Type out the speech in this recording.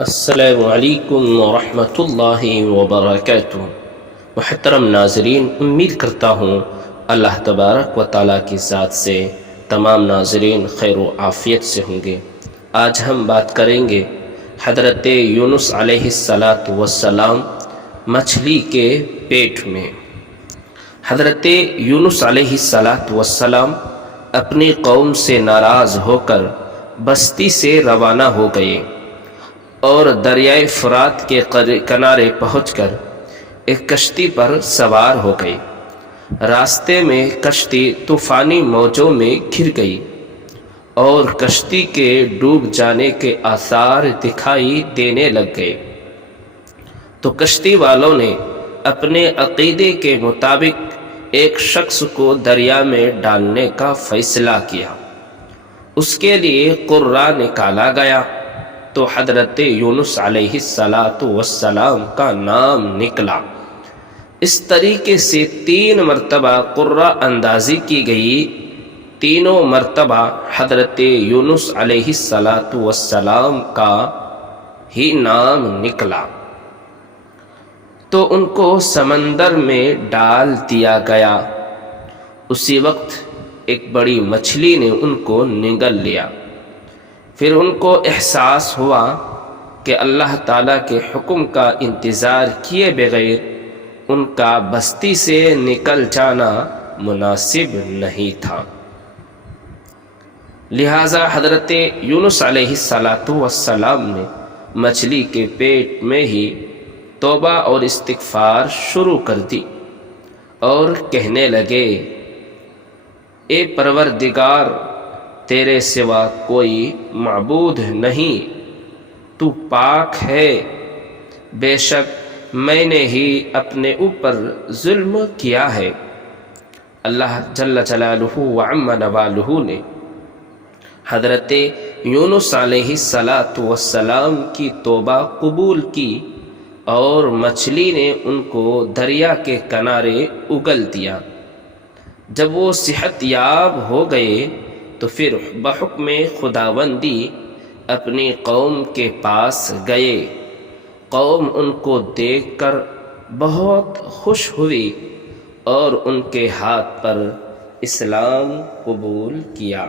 السلام علیکم ورحمۃ اللہ وبرکاتہ۔ محترم ناظرین، امید کرتا ہوں اللہ تبارک و تعالیٰ کی ذات سے تمام ناظرین خیر و عافیت سے ہوں گے۔ آج ہم بات کریں گے حضرت یونس علیہ السلام مچھلی کے پیٹ میں۔ حضرت یونس علیہ السلام اپنی قوم سے ناراض ہو کر بستی سے روانہ ہو گئے اور دریائے فرات کے کنارے پہنچ کر ایک کشتی پر سوار ہو گئے۔ راستے میں کشتی طوفانی موجوں میں گھر گئی اور کشتی کے ڈوب جانے کے آثار دکھائی دینے لگ گئے، تو کشتی والوں نے اپنے عقیدے کے مطابق ایک شخص کو دریا میں ڈالنے کا فیصلہ کیا۔ اس کے لیے قرہ نکالا گیا تو حضرت یونس علیہ السلام کا نام نکلا۔ اس طریقے سے 3 مرتبہ قرہ اندازی کی گئی، تینوں مرتبہ حضرت یونس علیہ السلام کا ہی نام نکلا، تو ان کو سمندر میں ڈال دیا گیا۔ اسی وقت ایک بڑی مچھلی نے ان کو نگل لیا۔ پھر ان کو احساس ہوا کہ اللہ تعالیٰ کے حکم کا انتظار کیے بغیر ان کا بستی سے نکل جانا مناسب نہیں تھا، لہذا حضرت یونس علیہ السلام نے مچھلی کے پیٹ میں ہی توبہ اور استغفار شروع کر دی اور کہنے لگے، اے پروردگار، تیرے سوا کوئی معبود نہیں، تو پاک ہے، بے شک میں نے ہی اپنے اوپر ظلم کیا ہے۔ اللہ جل جلالہ وعم نوالہ نے حضرت یونس علیہ السلام کی توبہ قبول کی اور مچھلی نے ان کو دریا کے کنارے اگل دیا۔ جب وہ صحت یاب ہو گئے تو پھر بحکم خداوندی اپنی قوم کے پاس گئے۔ قوم ان کو دیکھ کر بہت خوش ہوئی اور ان کے ہاتھ پر اسلام قبول کیا۔